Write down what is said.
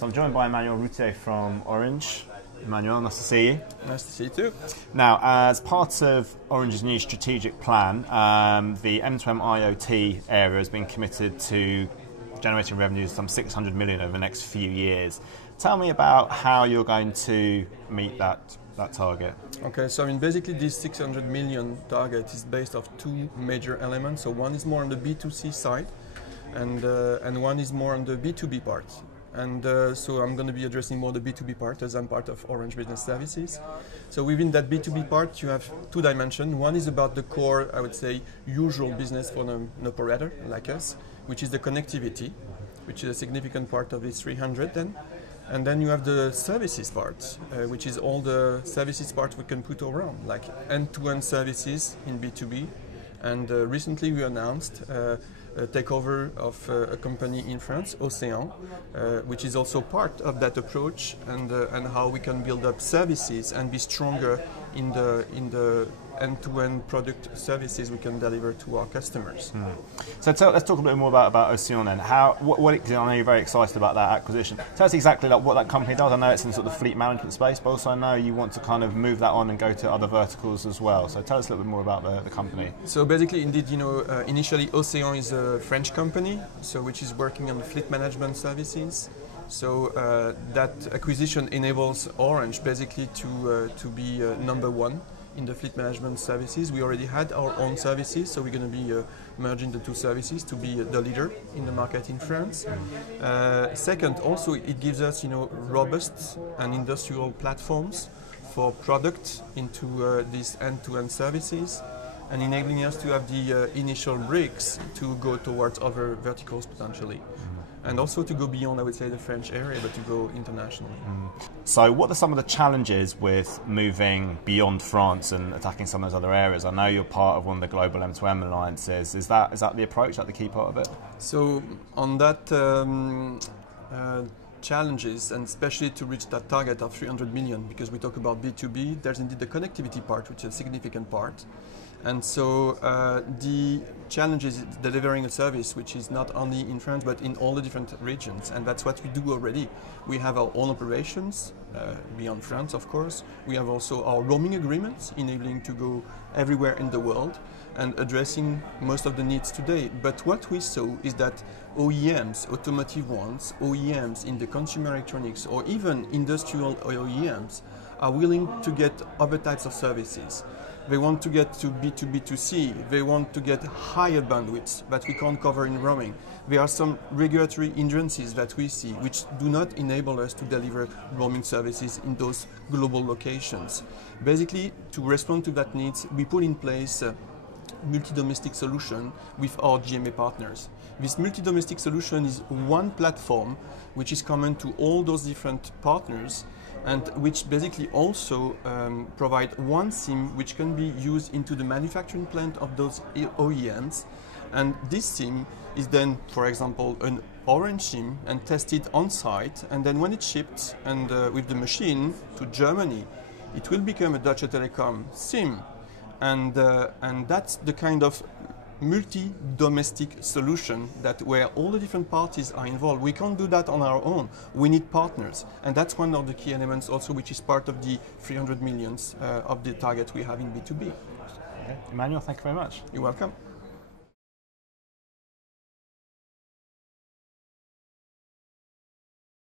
So I'm joined by Emmanuel Routier from Orange. Emmanuel, nice to see you. Nice to see you too. Now, as part of Orange's new strategic plan, the M2M IoT area has been committed to generating revenues of some 600 million over the next few years. Tell me about how you're going to meet that target. Okay, so basically this 600 million target is based off two major elements. So one is more on the B2C side, and one is more on the B2B part. And so I'm going to be addressing more the B2B part as I'm part of Orange Business Services. So within that B2B part, you have two dimensions. One is about the core, I would say, usual business for an operator like us, which is the connectivity, which is a significant part of this 300 then. And then you have the services part, which is all the services part we can put around, like end-to-end services in B2B. And recently we announced a takeover of a company in France, ASEAN, which is also part of that approach, and how we can build up services and be stronger in the end-to-end product services we can deliver to our customers. So let's talk a bit more about ASEAN then. I know you're very excited about that acquisition. Tell us exactly what that company does. I know it's in sort of the fleet management space, but also I know you want to kind of move that on and go to other verticals as well. So tell us a little bit more about the company. So basically, indeed, initially ASEAN is a French company, which is working on fleet management services. So that acquisition enables Orange basically to be number one in the fleet management services. We already had our own services, so we're going to be merging the two services to be the leader in the market in France. Second, also it gives us robust and industrial platforms for product into these end-to-end services, and enabling us to have the initial bricks to go towards other verticals potentially. And also to go beyond, I would say, the French area, but to go internationally. So what are some of the challenges with moving beyond France and attacking some of those other areas? I know you're part of one of the global M2M alliances. Is that the approach, is that the key part of it? So on that challenges, and especially to reach that target of 300 million, because we talk about B2B, there's indeed the connectivity part, which is a significant part. And so the challenge is delivering a service which is not only in France but in all the different regions, and that's what we do already. We have our own operations beyond France, of course. We have also our roaming agreements enabling to go everywhere in the world and addressing most of the needs today. But what we saw is that OEMs, automotive ones, OEMs in the consumer electronics, or even industrial OEMs are willing to get other types of services. They want to get to B2B2C, they want to get higher bandwidths that we can't cover in roaming. There are some regulatory hindrances that we see which do not enable us to deliver roaming services in those global locations. Basically, to respond to that needs, we put in place a multi-domestic solution with our GMA partners. This multi-domestic solution is one platform which is common to all those different partners, and which basically also provide one SIM which can be used into the manufacturing plant of those OEMs. And this SIM is then, for example, an Orange SIM and tested on site, and then when it's shipped and with the machine to Germany, it will become a Deutsche Telekom SIM. And that's the kind of multi-domestic solution where all the different parties are involved. We can't do that on our own. We need partners, and that's one of the key elements also, which is part of the 300 millions of the target we have in B2B. Okay. Emmanuel, thank you very much. You're welcome.